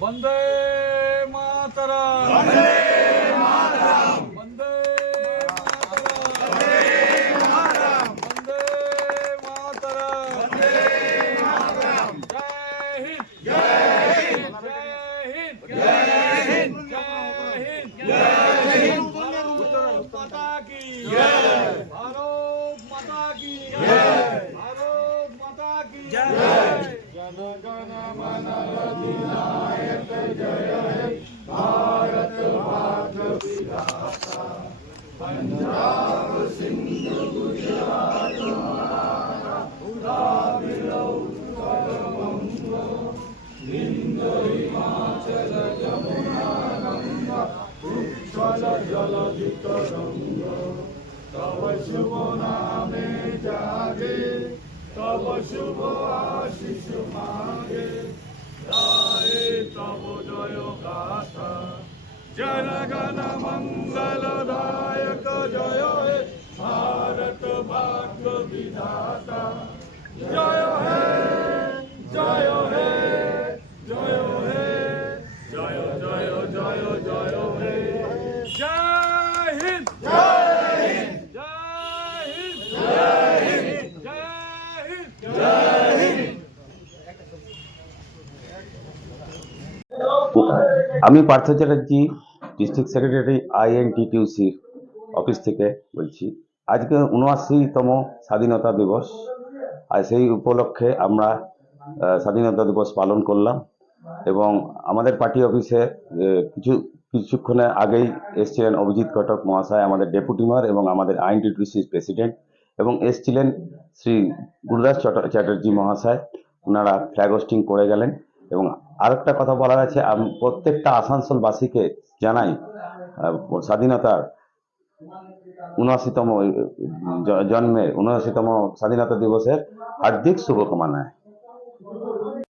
वंदे मातरम, वंदे तव शुभ नामे जागे, तव शुभ आशीष मांगे, गाए तव जय गाथा, जनगण मंगलदायक जय हे भारत भाग्य विधाता, जय हे जय हे जय हे जय जय जय जय हे जय हिंद আমি Partha Chatterjee district secretary INTTUC office থেকে বলছি। আজকে ৭৯তম স্বাধীনতা দিবস, আর সেই উপলক্ষে আমরা স্বাধীনতা দিবস পালন করলাম এবং আমাদের পার্টি অফিসে কিছুক্ষণের আগেই এসছিলেন অভিজিৎ ঘটক মহাশয়, আমাদের ডেপুটি মেয়র এবং আমাদের INTTUC প্রেসিডেন্ট, এবং এসছিলেন শ্রী গুরুদাস চ্যাটার্জি মহাশয়। ওনারা ফ্ল্যাগ হোস্টিং করে গেলেন। এবং আরেকটা কথা বলার আছে, আমি প্রত্যেকটা আসানসোলবাসীকে জানাই স্বাধীনতার ৭৯তম জন্মের ৭৯তম স্বাধীনতা দিবসের হার্দিক শুভকামনা।